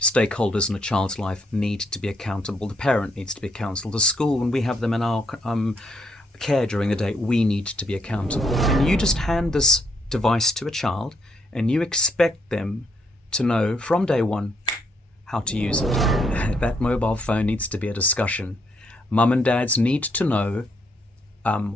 stakeholders in a child's life need to be accountable. The parent needs to be accountable. The school, when we have them in our care during the day, we need to be accountable. And you just hand this device to a child and you expect them to know from day one how to use it. That mobile phone needs to be a discussion. Mum and dads need to know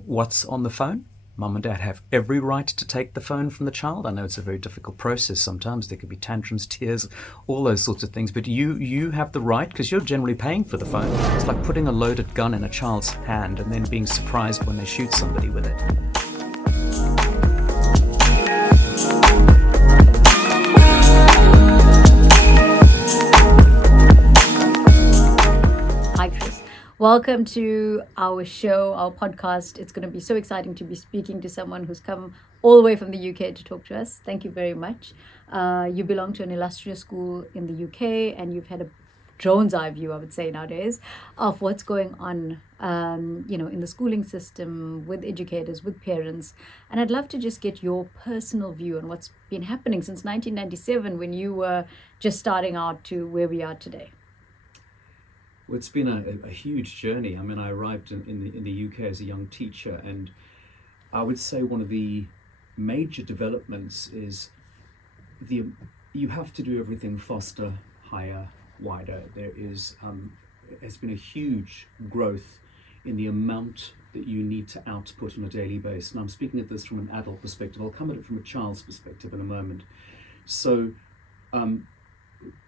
what's on the phone. Mum and dad have every right to take the phone from the child. I know it's a very difficult process sometimes. There could be tantrums, tears, all those sorts of things. But you have the right, because you're generally paying for the phone. It's like putting a loaded gun in a child's hand and then being surprised when they shoot somebody with it. Hi, Chris. Welcome to our show, our podcast. It's going to be so exciting to be speaking to someone who's come all the way from the UK to talk to us. Thank you very much. You belong to an illustrious school in the UK, and you've had a drone's eye view, I would say nowadays, of what's going on, in the schooling system, with educators, with parents. And I'd love to just get your personal view on what's been happening since 1997, when you were just starting out, to where we are today. Well, it's been a huge journey. I mean, I arrived in the UK as a young teacher, and I would say one of the major developments is you have to do everything faster, higher, wider. There has been a huge growth in the amount that you need to output on a daily basis. And I'm speaking of this from an adult perspective. I'll come at it from a child's perspective in a moment. So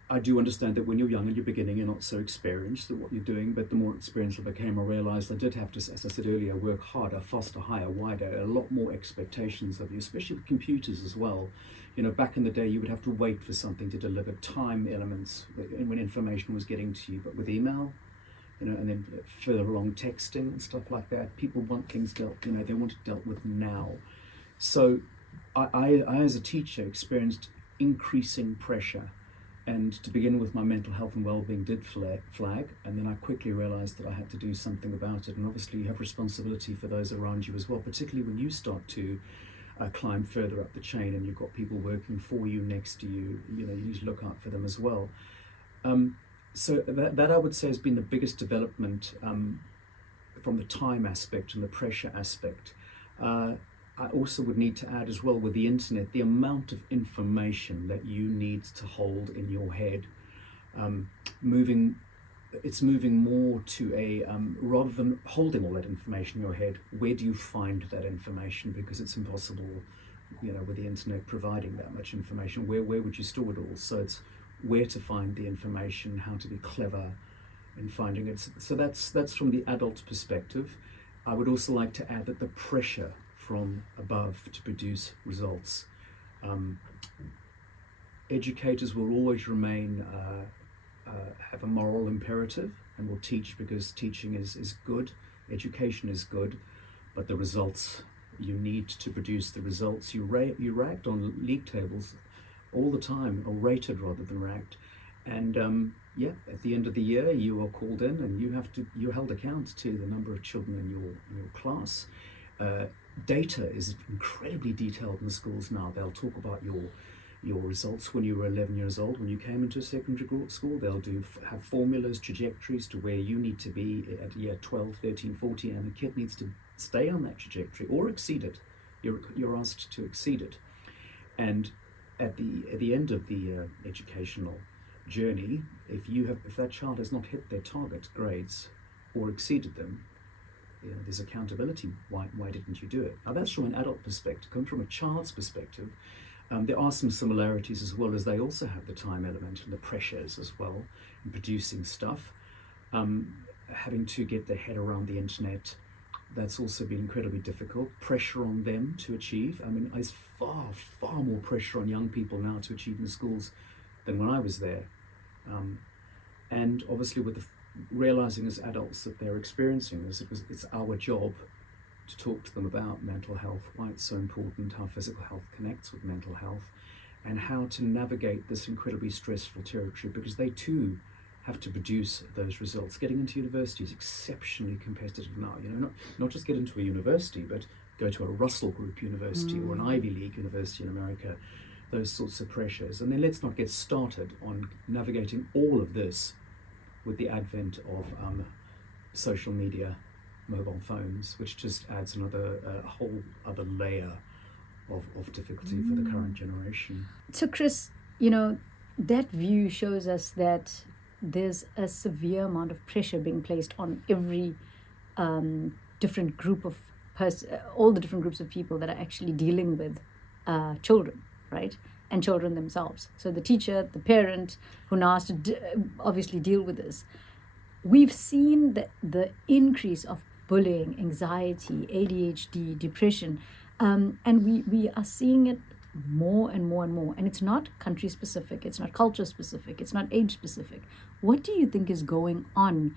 I do understand that when you're young and you're beginning, you're not so experienced at what you're doing, but the more experienced I became, I realized I did have to, as I said earlier, work harder, faster, higher, wider, a lot more expectations of you, especially with computers as well. You know, back in the day, you would have to wait for something to deliver, time elements when information was getting to you, but with email, and then further along texting and stuff like that, people want things dealt, they want it dealt with now. So I as a teacher, experienced increasing pressure. And to begin with, my mental health and well-being did flag, and then I quickly realized that I had to do something about it. And obviously you have responsibility for those around you as well, particularly when you start to climb further up the chain and you've got people working for you, next to you, you need to look out for them as well. So that I would say has been the biggest development from the time aspect and the pressure aspect. I also would need to add as well, with the internet, the amount of information that you need to hold in your head. It's moving more to a, rather than holding all that information in your head, where do you find that information? Because it's impossible, with the internet providing that much information. Where would you store it all? So it's where to find the information, how to be clever in finding it. So that's from the adult perspective. I would also like to add that the pressure from above to produce results. Educators will always remain, have a moral imperative, and will teach because teaching is good, education is good, but the results, you need to produce the results. You ranked on league tables all the time, or rated rather than ranked, and at the end of the year you are called in and you're held account to the number of children in your class. Data is incredibly detailed in the schools now. They'll talk about your results when you were 11 years old, when you came into a secondary school. They'll have formulas, trajectories to where you need to be at year 12, 13, 14, and the kid needs to stay on that trajectory or exceed it. You're asked to exceed it. And at the end of the educational journey, if that child has not hit their target grades or exceeded them, there's accountability. Why didn't you do it? Now that's from an adult perspective. Come from a child's perspective, there are some similarities as well, as they also have the time element and the pressures as well in producing stuff. Having to get their head around the internet, that's also been incredibly difficult. Pressure on them to achieve. I mean, there's far more pressure on young people now to achieve in schools than when I was there. And obviously with the realizing as adults that they're experiencing this, it's our job to talk to them about mental health, why it's so important, how physical health connects with mental health, and how to navigate this incredibly stressful territory, because they too have to produce those results. Getting into university is exceptionally competitive now. Not just get into a university, but go to a Russell Group university or an Ivy League university in America. those sorts of pressures. And then let's not get started on navigating all of this with the advent of social media, mobile phones, which just adds another whole other layer of difficulty for the current generation. So, Chris, you know, that view shows us that there's a severe amount of pressure being placed on every different group of all the different groups of people that are actually dealing with children, right? And children themselves. So the teacher, the parent, who now has to obviously deal with this. We've seen the increase of bullying, anxiety, ADHD, depression, and we are seeing it more and more and more. And it's not country specific, it's not culture specific, it's not age specific. What do you think is going on?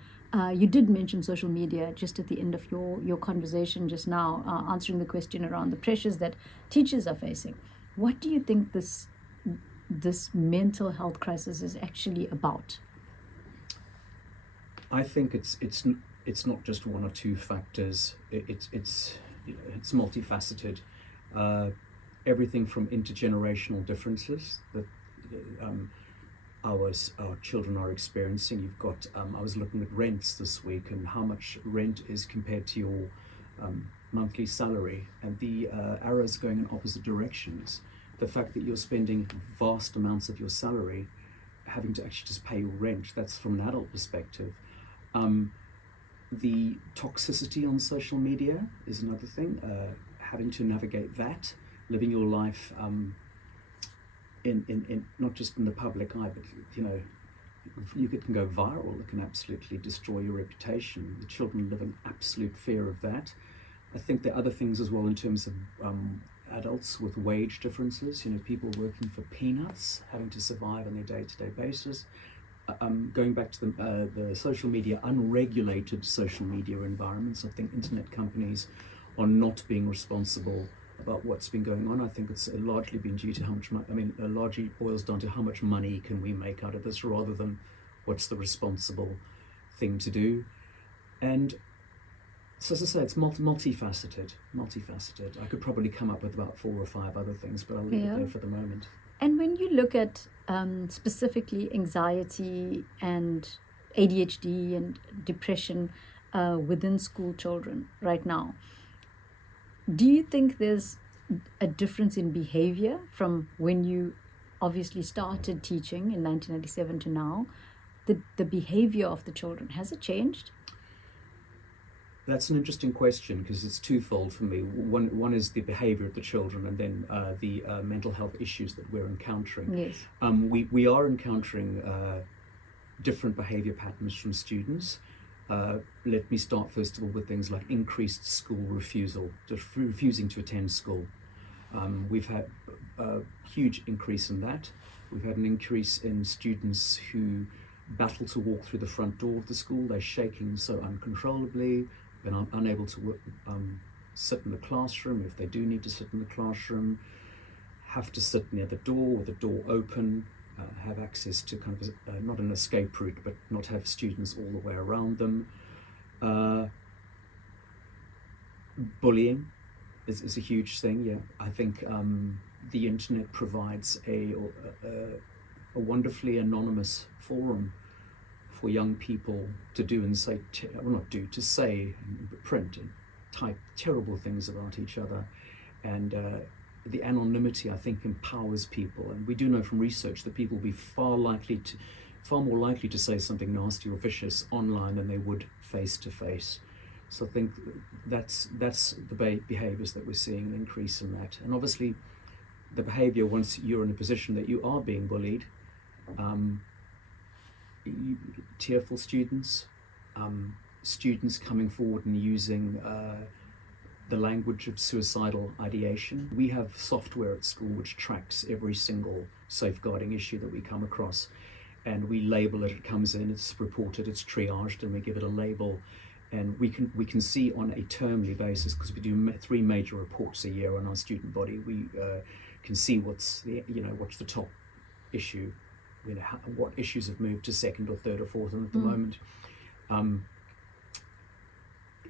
You did mention social media just at the end of your conversation just now, answering the question around the pressures that teachers are facing. What do you think this mental health crisis is actually about? I think it's not just one or two factors. It's multifaceted. Everything from intergenerational differences that our children are experiencing. You've got, I was looking at rents this week and how much rent is compared to your monthly salary, and the arrows going in opposite directions. The fact that you're spending vast amounts of your salary having to actually just pay your rent, that's from an adult perspective. The toxicity on social media is another thing, having to navigate that, living your life in not just in the public eye, but it can go viral. It can absolutely destroy your reputation. The children live in absolute fear of that. I think there are other things as well in terms of adults with wage differences. People working for peanuts, having to survive on their day-to-day basis. Going back to the social media, unregulated social media environments. I think internet companies are not being responsible about what's been going on. I think it's largely been due to how much money, it largely boils down to how much money can we make out of this rather than what's the responsible thing to do. And so, as I say, it's multifaceted. I could probably come up with about 4 or 5 other things, but I'll leave it there for the moment. And when you look at specifically anxiety and ADHD and depression within school children right now, do you think there's a difference in behavior from when you obviously started teaching in 1997 to now? The behavior of the children, has it changed? That's an interesting question because it's twofold for me. One is the behavior of the children, and then the mental health issues that we're encountering. Yes. We are encountering different behavior patterns from students. Let me start first of all with things like increased school refusal, just refusing to attend school. We've had a huge increase in that. We've had an increase in students who battle to walk through the front door of the school. They're shaking so uncontrollably, been unable to sit in the classroom. If they do need to sit in the classroom, have to sit near the door with the door open, have access to kind of not an escape route, but not have students all the way around them. Bullying is a huge thing. Yeah, I think the internet provides a wonderfully anonymous forum for young people to do and say, to say and print and type terrible things about each other. And the anonymity, I think, empowers people. And we do know from research that people will be far more likely to say something nasty or vicious online than they would face to face. So I think that's the behaviors that we're seeing, an increase in that. And obviously the behavior, once you're in a position that you are being bullied, tearful students, students coming forward and using the language of suicidal ideation. We have software at school which tracks every single safeguarding issue that we come across, and we label it. It comes in, it's reported, it's triaged, and we give it a label. And we can see on a termly basis, because we do 3 major reports a year on our student body. We can see what's the top issue, what issues have moved to 2nd or 3rd or 4th, and at the moment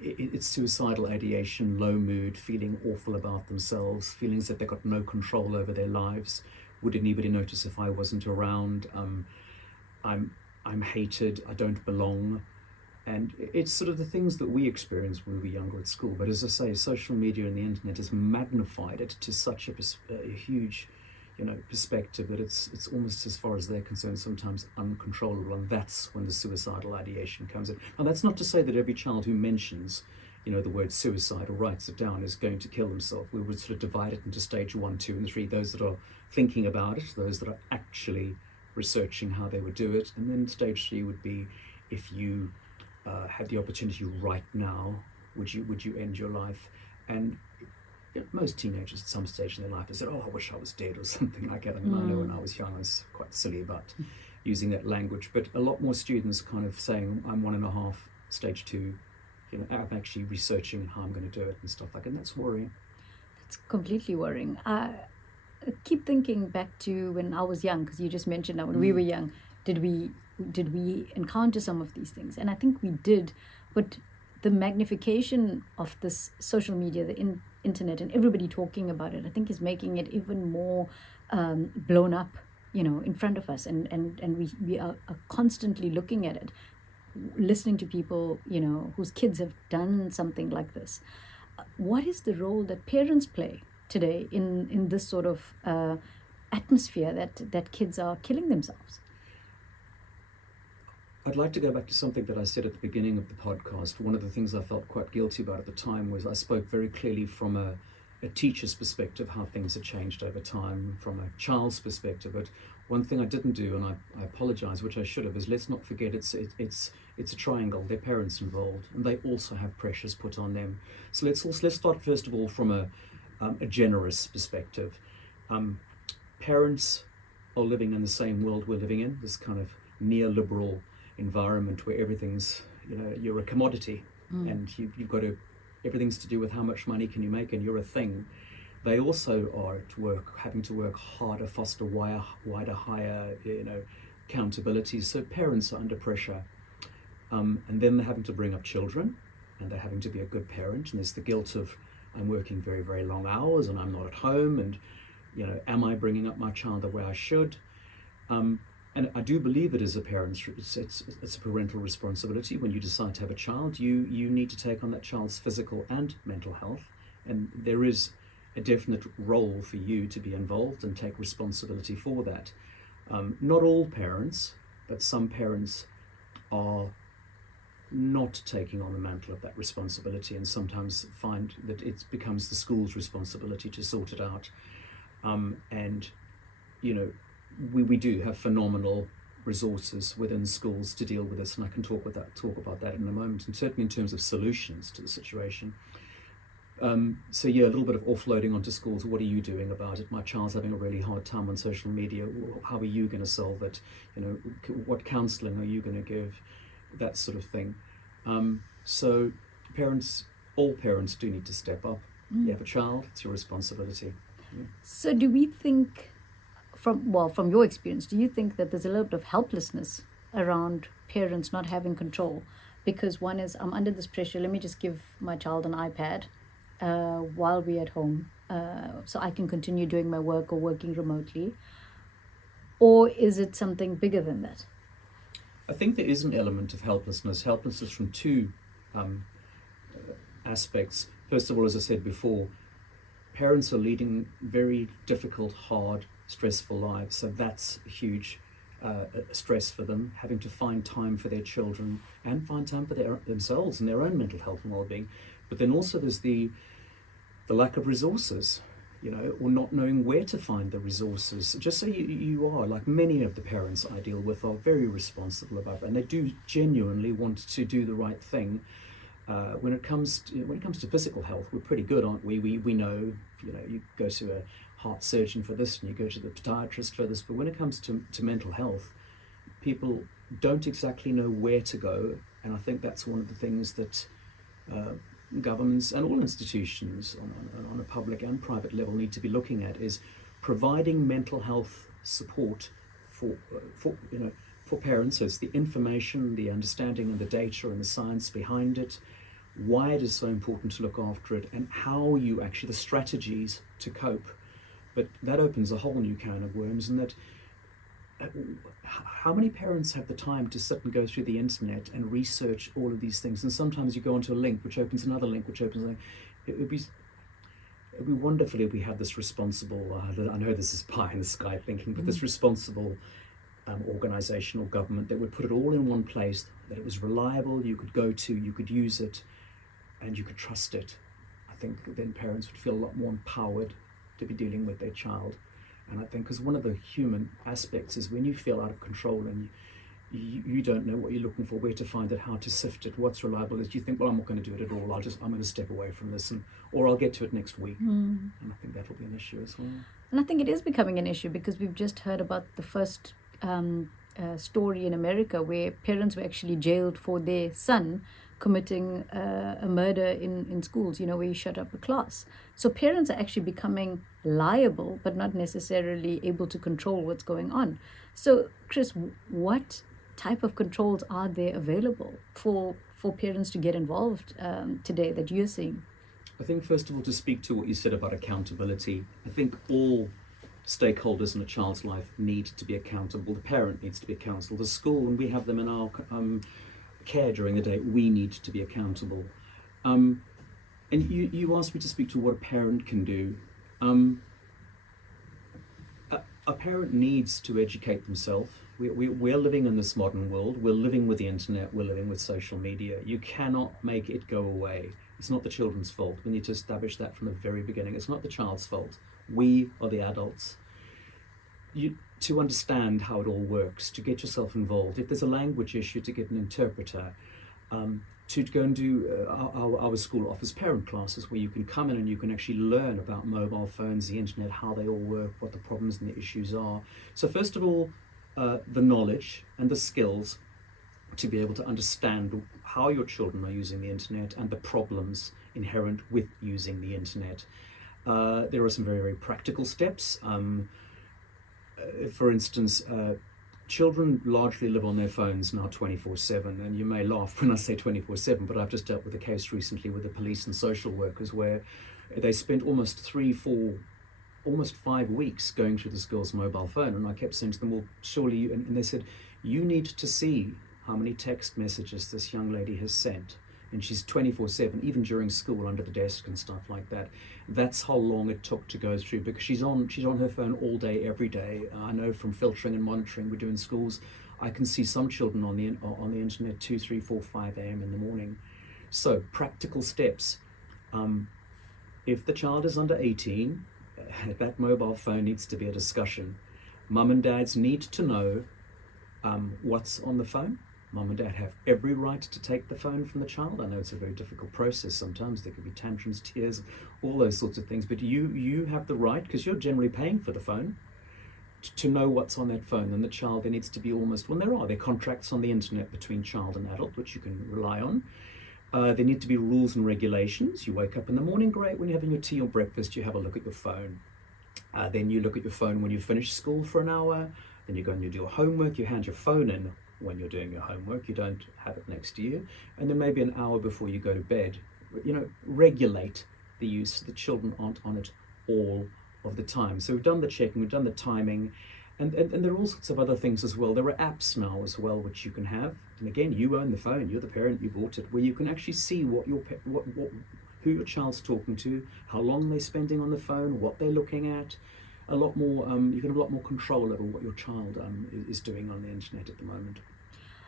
it's suicidal ideation, low mood, feeling awful about themselves, feelings that they've got no control over their lives, Would anybody notice if I wasn't around? I'm hated. I don't belong. And it's sort of the things that we experienced when we were younger at school. But as I say, social media and the internet has magnified it to such a huge, perspective that it's almost, as far as they're concerned, sometimes uncontrollable. And that's when the suicidal ideation comes in. Now, that's not to say that every child who mentions, the word suicide or writes it down is going to kill themselves. We would sort of divide it into stage 1, 2, and 3. Those that are thinking about it, those that are actually researching how they would do it. And then stage 3 would be, if you had the opportunity right now, would you end your life? And most teenagers at some stage in their life have said, "Oh, I wish I was dead," or something like that. I mean, I know when I was young I was quite silly about using that language, but a lot more students kind of saying, "I'm 1.5, stage 2, I'm actually researching how I'm going to do it," and stuff like that. And that's worrying. It's completely worrying. I keep thinking back to when I was young, because you just mentioned that when we were young, did we encounter some of these things? And I think we did, but the magnification of this social media, the internet, and everybody talking about it, I think is making it even more blown up, in front of us, and we are constantly looking at it, listening to people, whose kids have done something like this. What is the role that parents play today in this sort of atmosphere that kids are killing themselves? I'd like to go back to something that I said at the beginning of the podcast. One of the things I felt quite guilty about at the time was I spoke very clearly from a teacher's perspective, how things have changed over time, from a child's perspective. But one thing I didn't do, and I apologize, which I should have, is let's not forget it's a triangle. Their parents involved, and they also have pressures put on them. So let's start first of all from a generous perspective. Parents are living in the same world we're living in, this kind of neoliberal environment where everything's, you're a commodity, and you've got to, everything's to do with how much money can you make, and you're a thing. They also are at work, having to work harder, foster wider, higher, accountability. So parents are under pressure, and then they're having to bring up children, and they're having to be a good parent. And there's the guilt of, I'm working very, very long hours, and I'm not at home, and am I bringing up my child the way I should? And I do believe it is a parent's, it's a parental responsibility. When you decide to have a child, you need to take on that child's physical and mental health. And there is a definite role for you to be involved and take responsibility for that. Not all parents, but some parents are not taking on the mantle of that responsibility, and sometimes find that it becomes the school's responsibility to sort it out. And we do have phenomenal resources within schools to deal with this, and I can talk about that in a moment, and certainly in terms of solutions to the situation. So a little bit of offloading onto schools. What are you doing about it? My child's having a really hard time on social media. How are you going to solve it? What counselling are you going to give? That sort of thing. So all parents do need to step up. You have a child, it's your responsibility. Yeah. So do we think, from your experience, do you think that there's a little bit of helplessness around parents not having control? Because one is, I'm under this pressure, let me just give my child an iPad while we're at home, so I can continue doing my work or working remotely. Or is it something bigger than that? I think there is an element of helplessness from two aspects. First of all, as I said before, parents are leading very difficult, hard, stressful lives. So that's a huge stress for them, having to find time for their children and find time for themselves and their own mental health and well-being. But then also there's the lack of resources, or not knowing where to find the resources. Just so you are, like many of the parents I deal with, are very responsible about that, and they do genuinely want to do the right thing. When it comes to physical health, we're pretty good, aren't we? We know, you go to a heart surgeon for this, and you go to the podiatrist for this. But when it comes to mental health, people don't exactly know where to go, and I think that's one of the things that governments and all institutions on a public and private level need to be looking at, is providing mental health support for parents. So it's the information, the understanding and the data and the science behind it, why it is so important to look after it, and how you actually, the strategies to cope. But that opens a whole new can of worms, and that how many parents have the time to sit and go through the internet and research all of these things? And sometimes you go onto a link which opens another link which opens another. It would be wonderful if we had this responsible, I know this is pie in the sky thinking, but this responsible organisation or government that would put it all in one place, that it was reliable, you could go to, you could use it, and you could trust it. I think then parents would feel a lot more empowered to be dealing with their child. And I think because one of the human aspects is when you feel out of control and you don't know what you're looking for, where to find it, how to sift it, what's reliable, is you think, well, I'm not going to do it at all. I'm going to step away from this, or I'll get to it next week. And I think that'll be an issue as well. And I think it is becoming an issue because we've just heard about the first story in America where parents were actually jailed for their son committing a murder in schools, where you shut up a class. So parents are actually becoming liable, but not necessarily able to control what's going on. So, Chris, what type of controls are there available for parents to get involved today that you're seeing? I think, first of all, to speak to what you said about accountability, I think all stakeholders in a child's life need to be accountable. The parent needs to be accountable. The school, and we have them in our care during the day, we need to be accountable. And you asked me to speak to what a parent can do. A parent needs to educate themselves. We're living in this modern world. We're living with the internet. We're living with social media. You cannot make it go away. It's not the children's fault. We need to establish that from the very beginning. It's not the child's fault. We are the adults. To understand how it all works, to get yourself involved. If there's a language issue, to get an interpreter. To go and do our school offers parent classes where you can come in and you can actually learn about mobile phones, the internet, how they all work, what the problems and the issues are. So first of all, the knowledge and the skills to be able to understand how your children are using the internet and the problems inherent with using the internet. There are some very, very practical steps. For instance, children largely live on their phones now 24/7, and you may laugh when I say 24/7, but I've just dealt with a case recently with the police and social workers where they spent almost 5 weeks going through this girl's mobile phone, and I kept saying to them, well, surely you, and they said, you need to see how many text messages this young lady has sent. And she's 24/7, even during school, under the desk and stuff like that. That's how long it took to go through, because she's on her phone all day, every day. I know from filtering and monitoring we do in schools, I can see some children on the internet 2, 3, 4, 5 a.m. in the morning. So practical steps. If the child is under 18, that mobile phone needs to be a discussion. Mum and dads need to know what's on the phone. Mum and dad have every right to take the phone from the child. I know it's a very difficult process sometimes. There could be tantrums, tears, all those sorts of things. But you have the right, because you're generally paying for the phone, to know what's on that phone. And the child, there needs to be almost, well, there are contracts on the internet between child and adult, which you can rely on. There need to be rules and regulations. You wake up in the morning, great. When you're having your tea or breakfast, you have a look at your phone. Then you look at your phone when you finish school for an hour. Then you go and you do your homework. You hand your phone in when you're doing your homework. You don't have it next to you. And then maybe an hour before you go to bed. Regulate the use so the children aren't on it all of the time. So we've done the checking, we've done the timing, and there are all sorts of other things as well. There are apps now as well which you can have. And again, you own the phone, you're the parent, you bought it, where you can actually see who your child's talking to, how long they're spending on the phone, what they're looking at. A lot more, you can have a lot more control over what your child is doing on the internet at the moment.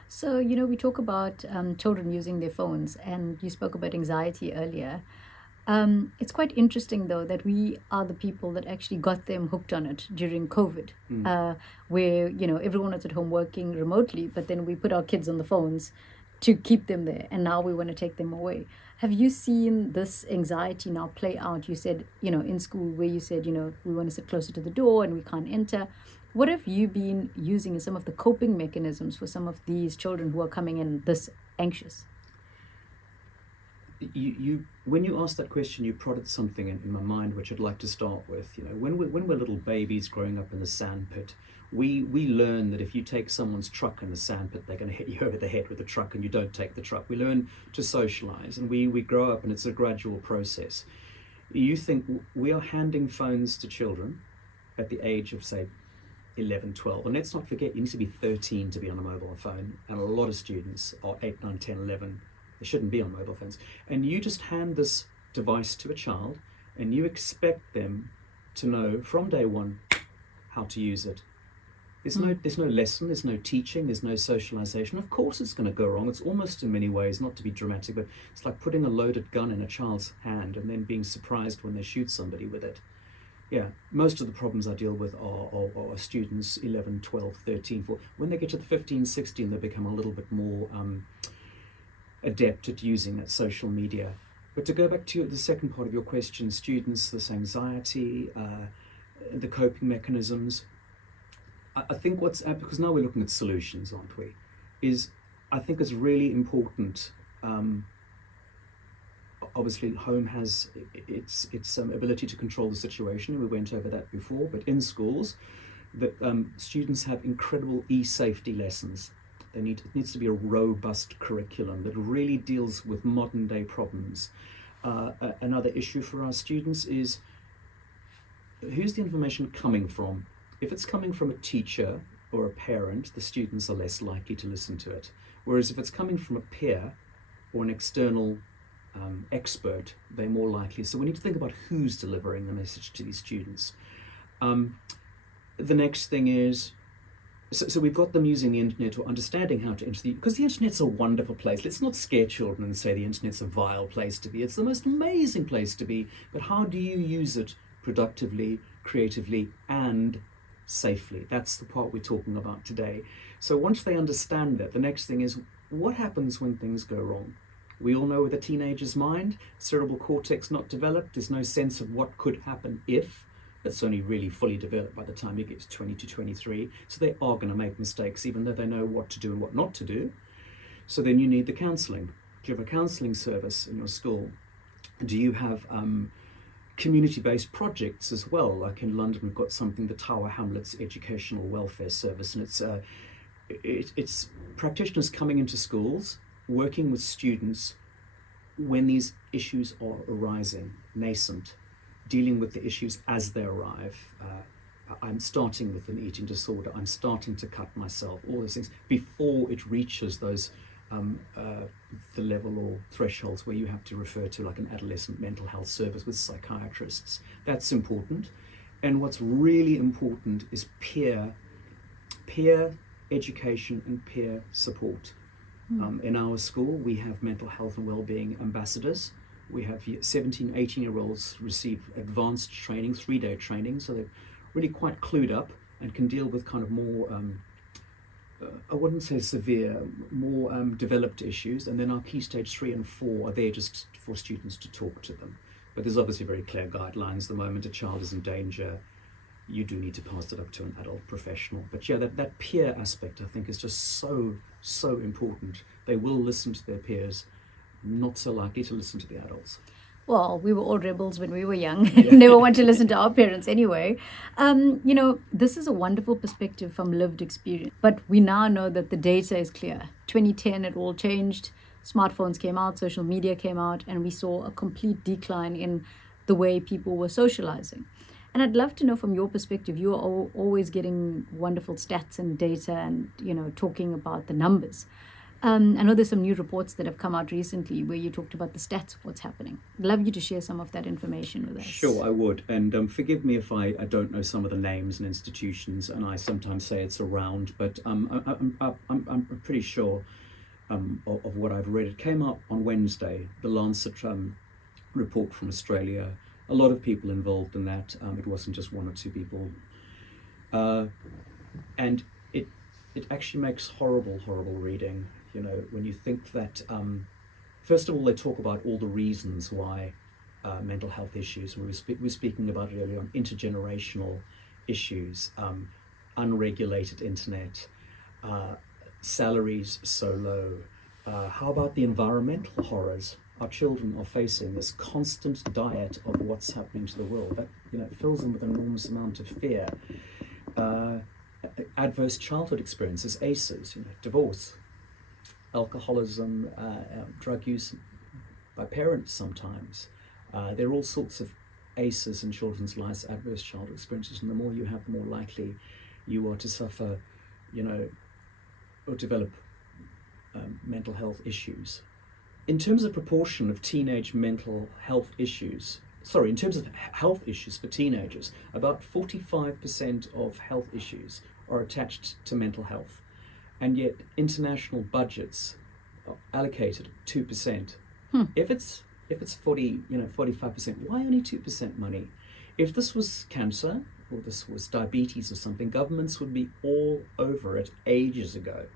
So, we talk about children using their phones, and you spoke about anxiety earlier. It's quite interesting, though, that we are the people that actually got them hooked on it during COVID, where, everyone was at home working remotely, but then we put our kids on the phones to keep them there, and now we want to take them away. Have you seen this anxiety now play out? You said, in school, where you said, we want to sit closer to the door and we can't enter. What have you been using as some of the coping mechanisms for some of these children who are coming in this anxious? When you asked that question, you prodded something in my mind which I'd like to start with. When we're little babies growing up in the sandpit, we learn that if you take someone's truck in the sandpit, they're going to hit you over the head with the truck, and you don't take the truck. We learn to socialize, and we grow up, and it's a gradual process. You think we are handing phones to children at the age of, say, 11, 12. And let's not forget, you need to be 13 to be on a mobile phone. And a lot of students are 8, 9, 10, 11. They shouldn't be on mobile phones. And you just hand this device to a child and you expect them to know from day one how to use it. There's no lesson, there's no teaching, there's no socialization. Of course it's going to go wrong. It's almost in many ways, not to be dramatic, but it's like putting a loaded gun in a child's hand and then being surprised when they shoot somebody with it. Yeah, most of the problems I deal with are students 11, 12, 13, 14. When they get to the 15, 16, they become a little bit more adept at using that social media. But to go back to the second part of your question, students, this anxiety, the coping mechanisms, I think because now we're looking at solutions, aren't we? I think it's really important. Obviously, home has its ability to control the situation. We went over that before, but in schools, that students have incredible e-safety lessons. It needs to be a robust curriculum that really deals with modern day problems. Another issue for our students is, who's the information coming from? If it's coming from a teacher or a parent, the students are less likely to listen to it. Whereas if it's coming from a peer or an external expert, they're more likely. So we need to think about who's delivering the message to these students. The next thing is, so we've got them using the internet or understanding how to enter because the internet's a wonderful place. Let's not scare children and say the internet's a vile place to be. It's the most amazing place to be. But how do you use it productively, creatively, and safely? That's the part we're talking about today. So once they understand that, the next thing is, what happens when things go wrong? We all know with a teenager's mind, cerebral cortex not developed, there's no sense of what could happen if. That's only really fully developed by the time you get to 20 to 23. So they are going to make mistakes, even though they know what to do and what not to do. So then you need the counselling. Do you have a counselling service in your school? Do you have community-based projects as well? Like in London, we've got something, the Tower Hamlets Educational Welfare Service, and it's practitioners coming into schools, working with students when these issues are arising, nascent, dealing with the issues as they arrive. I'm starting with an eating disorder, I'm starting to cut myself, all those things, before it reaches those the level or thresholds where you have to refer to like an adolescent mental health service with psychiatrists. That's important. And what's really important is peer education and peer support. In our school, we have mental health and well-being ambassadors. We have 17, 18-year-olds receive advanced training, 3-day training, so they're really quite clued up and can deal with kind of more, I wouldn't say severe, more developed issues. And then our key stage 3 and 4 are there just for students to talk to them. But there's obviously very clear guidelines. The moment a child is in danger, you do need to pass it up to an adult professional. But yeah, that peer aspect, I think, is just so important. They will listen to their peers, not so likely to listen to the adults. Well, we were all rebels when we were young. Never want to listen to our parents anyway. This is a wonderful perspective from lived experience. But we now know that the data is clear. 2010, it all changed. Smartphones came out, social media came out, and we saw a complete decline in the way people were socializing. And I'd love to know from your perspective, you are always getting wonderful stats and data and, talking about the numbers. I know there's some new reports that have come out recently where you talked about the stats of what's happening. I'd love you to share some of that information with us. Sure, I would. And forgive me if I don't know some of the names and institutions, and I sometimes say it's around, but I'm pretty sure of what I've read. It came out on Wednesday, the Lancet report from Australia. A lot of people involved in that. It wasn't just one or two people. And it actually makes horrible reading. When you think that, first of all, they talk about all the reasons why mental health issues, we were speaking about it earlier on, intergenerational issues, unregulated internet, salaries so low. How about the environmental horrors? Our children are facing this constant diet of what's happening to the world. That fills them with an enormous amount of fear. Adverse childhood experiences, ACEs, divorce, alcoholism, drug use by parents sometimes. There are all sorts of ACEs in children's lives, adverse childhood experiences, and the more you have, the more likely you are to suffer, or develop mental health issues. In terms of proportion of teenage mental health issues, in terms of health issues for teenagers, about 45% of health issues are attached to mental health, and yet international budgets are allocated 2%. If it's 45%, why only 2% money? If this was cancer or this was diabetes or something, governments would be all over it ages ago.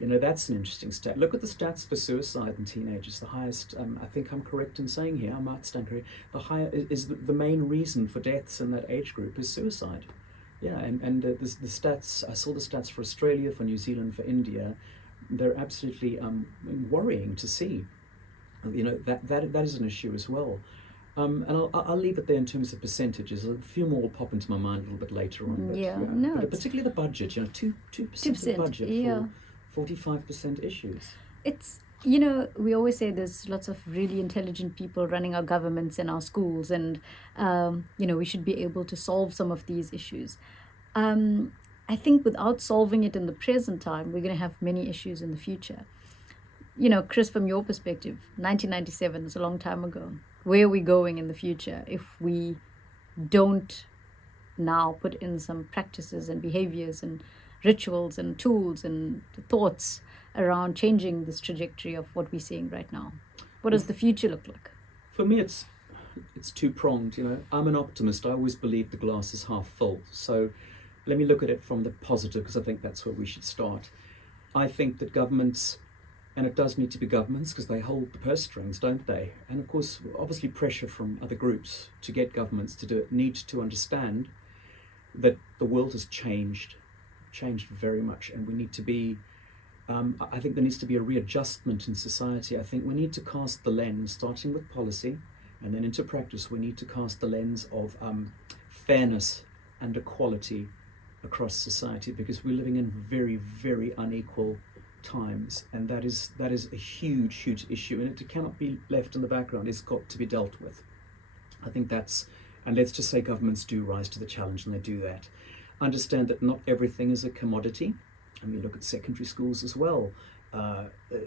That's an interesting stat. Look at the stats for suicide in teenagers. The highest, I think I'm correct in saying here, I might stand correct, the higher is the main reason for deaths in that age group is suicide. Yeah, and the stats, I saw the stats for Australia, for New Zealand, for India. They're absolutely worrying to see. That is an issue as well. And I'll leave it there in terms of percentages. A few more will pop into my mind a little bit later on. But, but particularly the budget, 2% of the budget for 45% issues. It's, we always say there's lots of really intelligent people running our governments and our schools, and, we should be able to solve some of these issues. I think without solving it in the present time, we're going to have many issues in the future. Chris, from your perspective, 1997 is a long time ago. Where are we going in the future if we don't now put in some practices and behaviors and rituals and tools and thoughts around changing this trajectory of what we're seeing right now? What does the future look like? For me, it's two-pronged. I'm an optimist. I always believe the glass is half full. So let me look at it from the positive, because I think that's where we should start. I think that governments, and it does need to be governments because they hold the purse strings, don't they? And of course, obviously pressure from other groups to get governments to do it, need to understand that the world has changed very much, and we need to be, I think there needs to be a readjustment in society. I think we need to cast the lens, starting with policy and then into practice, we need to cast the lens of fairness and equality across society, because we're living in very, very unequal times, and that is a huge issue, and it cannot be left in the background. It's got to be dealt with. I think and let's just say governments do rise to the challenge, and they do that. Understand that not everything is a commodity, and we look at secondary schools as well.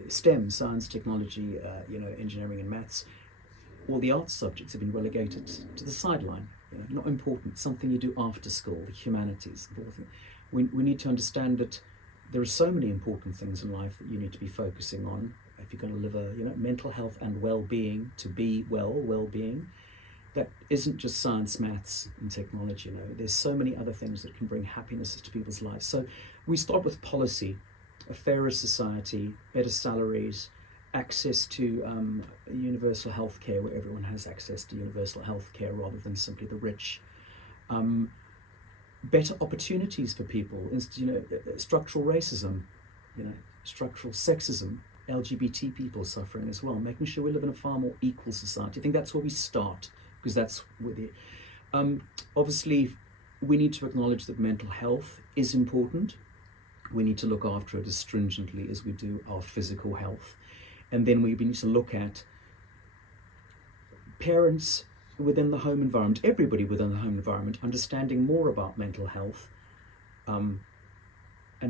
STEM, science, technology, engineering and maths, all the arts subjects have been relegated to the sideline. Not important, something you do after school, the humanities. We need to understand that there are so many important things in life that you need to be focusing on if you're going to live a mental health and well-being, to be well-being. That isn't just science, maths and technology. There's so many other things that can bring happiness to people's lives. So we start with policy, a fairer society, better salaries, access to universal health care, where everyone has access to universal health care rather than simply the rich. Better opportunities for people, structural racism, structural sexism, LGBT people suffering as well, making sure we live in a far more equal society. I think that's where we start, because that's where obviously we need to acknowledge that mental health is important. We need to look after it as stringently as we do our physical health. And then we need to look at parents within the home environment, everybody within the home environment, understanding more about mental health, and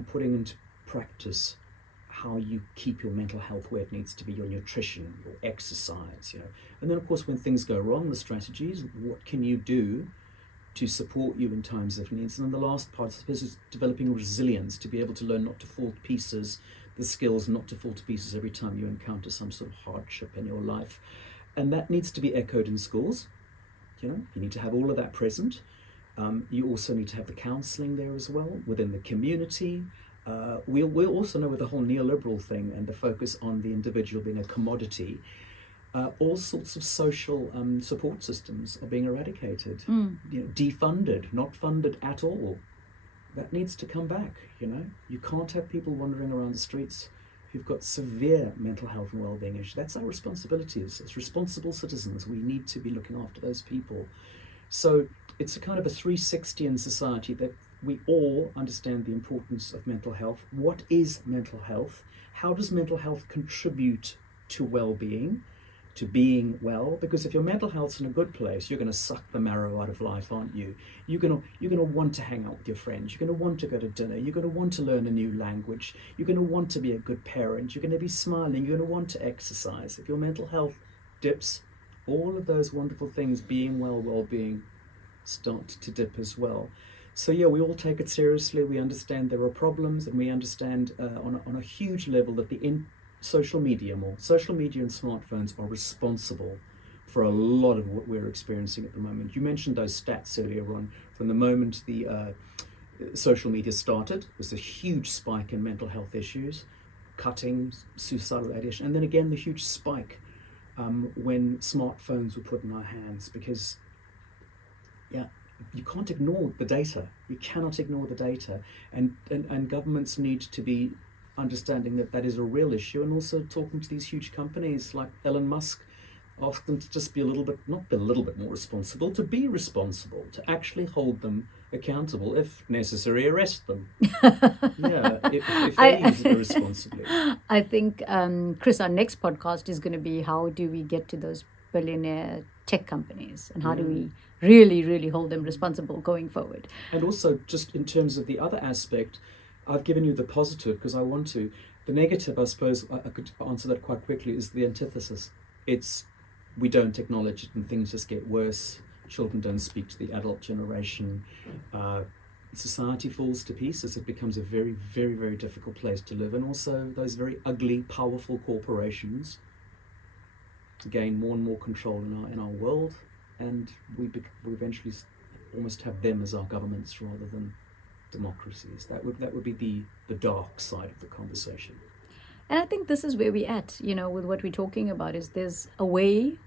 putting into practice how you keep your mental health where it needs to be, your nutrition, your exercise, And then of course, when things go wrong, the strategies, what can you do to support you in times of needs? And then the last part is developing resilience, to be able to learn not to fall to pieces, the skills not to fall to pieces every time you encounter some sort of hardship in your life. And that needs to be echoed in schools. You need to have all of that present. You also need to have the counselling there as well, within the community. We'll also know with the whole neoliberal thing and the focus on the individual being a commodity, all sorts of social support systems are being eradicated, defunded, not funded at all. That needs to come back, You can't have people wandering around the streets who've got severe mental health and well-being issues. That's our responsibility as responsible citizens. We need to be looking after those people. So it's a kind of a 360 in society, that we all understand the importance of mental health. What is mental health? How does mental health contribute to well-being? to being well, because if your mental health's in a good place, you're going to suck the marrow out of life, aren't you? You're going to want to hang out with your friends. You're going to want to go to dinner. You're going to want to learn a new language. You're going to want to be a good parent. You're going to be smiling. You're going to want to exercise. If your mental health dips, all of those wonderful things, being well, well-being, start to dip as well. So yeah, we all take it seriously. We understand there are problems, and we understand on a huge level that social media and smartphones are responsible for a lot of what we're experiencing at the moment. You mentioned those stats earlier on. From the moment the social media started, there was a huge spike in mental health issues, cutting, suicidal ideation, and then again the huge spike when smartphones were put in our hands, because you can't ignore the data. You cannot ignore the data, and governments need to be understanding that is a real issue, and also talking to these huge companies like Elon Musk, ask them to just be not be a little bit more responsible, to be responsible, to actually hold them accountable, if necessary, arrest them. If they use it irresponsibly. I think, Chris, our next podcast is going to be how do we get to those billionaire tech companies, and how do we really, really hold them responsible going forward. And also, just in terms of the other aspect, I've given you the positive because I want to. The negative, I suppose, I could answer that quite quickly, is the antithesis. We don't acknowledge it, and things just get worse. Children don't speak to the adult generation. Society falls to pieces. It becomes a very, very, very difficult place to live. And also those very ugly, powerful corporations gain more and more control in our world, and we eventually almost have them as our governments rather than democracies. That would be the dark side of the conversation. And I think this is where we're at, with what we're talking about, is there's a way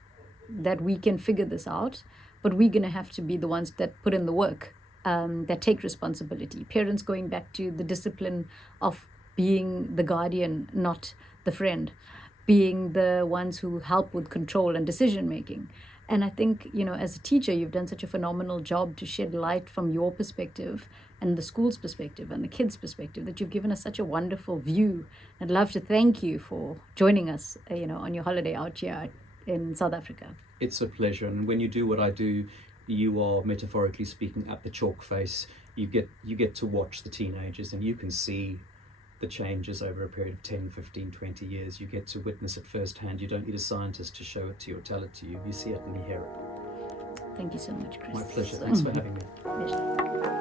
that we can figure this out, but we're going to have to be the ones that put in the work, that take responsibility. Parents going back to the discipline of being the guardian, not the friend, being the ones who help with control and decision making. And I think, as a teacher, you've done such a phenomenal job to shed light from your perspective and the school's perspective and the kids' perspective, that you've given us such a wonderful view. I'd love to thank you for joining us, on your holiday out here in South Africa. It's a pleasure. And when you do what I do, you are, metaphorically speaking, at the chalk face. You get to watch the teenagers, and you can see the changes over a period of 10, 15, 20 years. You get to witness it firsthand. You don't need a scientist to show it to you or tell it to you. You see it and you hear it. Thank you so much, Chris. My pleasure. Thanks for having me. Pleasure.